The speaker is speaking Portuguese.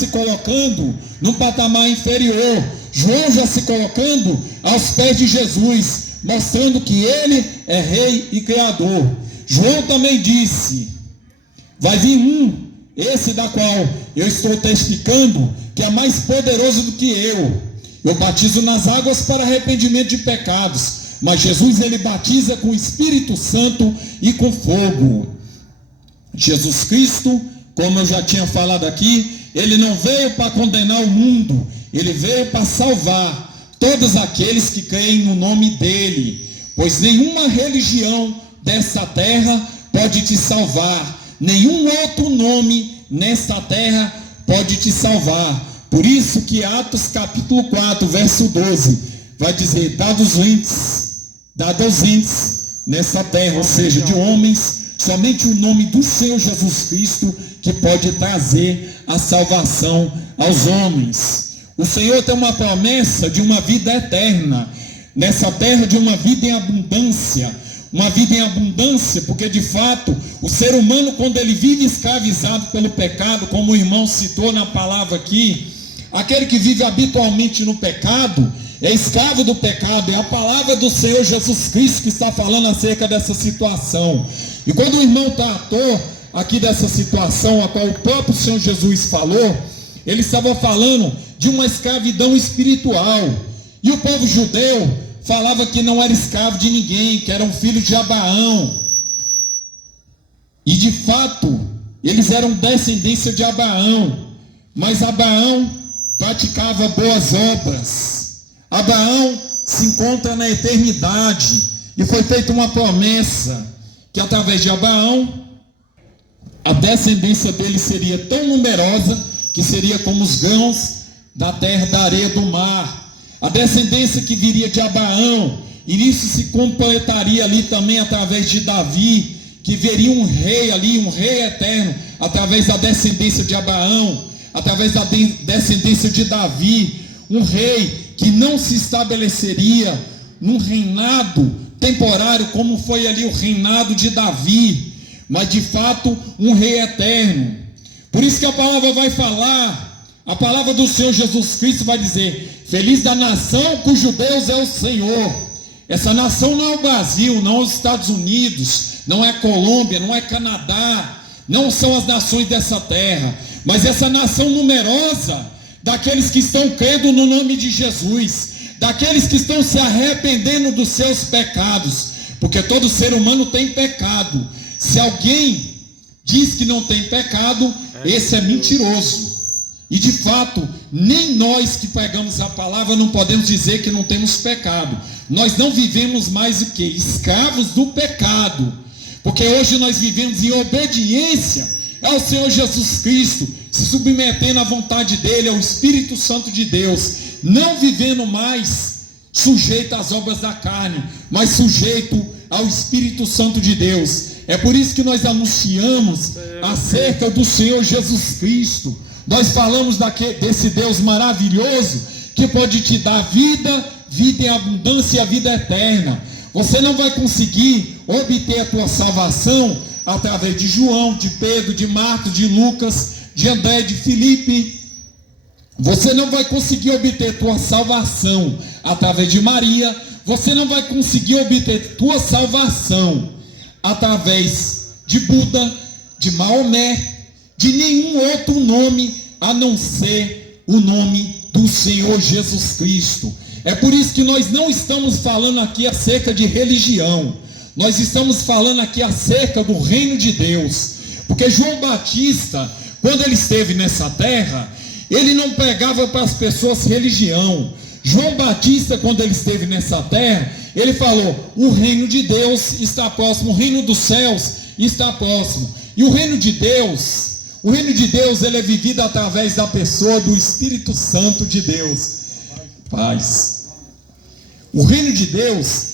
se colocando num patamar inferior. João já se colocando aos pés de Jesus, mostrando que ele é rei e criador. João também disse: vai vir esse da qual eu estou testificando, que é mais poderoso do que eu. Eu batizo nas águas para arrependimento de pecados, mas Jesus, ele batiza com o Espírito Santo e com fogo. Jesus Cristo, como eu já tinha falado aqui, ele não veio para condenar o mundo, ele veio para salvar todos aqueles que creem no nome dele, pois nenhuma religião desta terra pode te salvar, nenhum outro nome nesta terra pode te salvar. Por isso que Atos capítulo 4, verso 12, vai dizer: dados aos entes nessa terra, ou seja, de homens, somente o nome do Senhor Jesus Cristo que pode trazer a salvação aos homens. O Senhor tem uma promessa de uma vida eterna nessa terra, de uma vida em abundância. Uma vida em abundância, porque de fato o ser humano, quando ele vive escravizado pelo pecado, como o irmão citou na palavra aqui, aquele que vive habitualmente no pecado é escravo do pecado. É a palavra do Senhor Jesus Cristo que está falando acerca dessa situação. E quando o irmão tratou aqui dessa situação a qual o próprio Senhor Jesus falou, ele estava falando de uma escravidão espiritual. E o povo judeu falava que não era escravo de ninguém, que eram filhos de Abraão. E de fato, eles eram descendência de Abraão. Mas Abraão praticava boas obras. Abraão se encontra na eternidade. E foi feita uma promessa que através de Abraão, a descendência dele seria tão numerosa que seria como os grãos da terra, da areia do mar. A descendência que viria de Abraão, e nisso se completaria ali também através de Davi, que veria um rei ali, um rei eterno, através da descendência de Abraão, através da descendência de Davi, um rei que não se estabeleceria num reinado temporário, como foi ali o reinado de Davi, mas de fato um rei eterno. Por isso que a palavra vai falar, a palavra do Senhor Jesus Cristo vai dizer: feliz da nação cujo Deus é o Senhor. Essa nação não é o Brasil, não é os Estados Unidos, não é a Colômbia, não é Canadá, não são as nações dessa terra, mas essa nação numerosa daqueles que estão crendo no nome de Jesus, daqueles que estão se arrependendo dos seus pecados, porque todo ser humano tem pecado. Se alguém diz que não tem pecado, esse é mentiroso. E de fato, nem nós que pregamos a palavra não podemos dizer que não temos pecado. Nós não vivemos mais o que? Escravos do pecado. Porque hoje nós vivemos em obediência ao Senhor Jesus Cristo, se submetendo à vontade dele, ao Espírito Santo de Deus, não vivendo mais sujeito às obras da carne, mas sujeito ao Espírito Santo de Deus. É por isso que nós anunciamos acerca do Senhor Jesus Cristo. Nós falamos desse Deus maravilhoso que pode te dar vida em abundância e a vida eterna. Você não vai conseguir obter a tua salvação através de João, de Pedro, de Marcos, de Lucas, de André, de Filipe. Você não vai conseguir obter tua salvação através de Maria. Você não vai conseguir obter tua salvação através de Buda, de Maomé, de nenhum outro nome a não ser o nome do Senhor Jesus Cristo. É por isso que nós não estamos falando aqui acerca de religião, nós estamos falando aqui acerca do reino de Deus. Porque João Batista, quando ele esteve nessa terra, ele não pregava para as pessoas religião. João Batista, quando ele esteve nessa terra, ele falou: o reino de Deus está próximo, o reino dos céus está próximo. E o reino de Deus, ele é vivido através da pessoa do Espírito Santo de Deus. Paz. O reino de Deus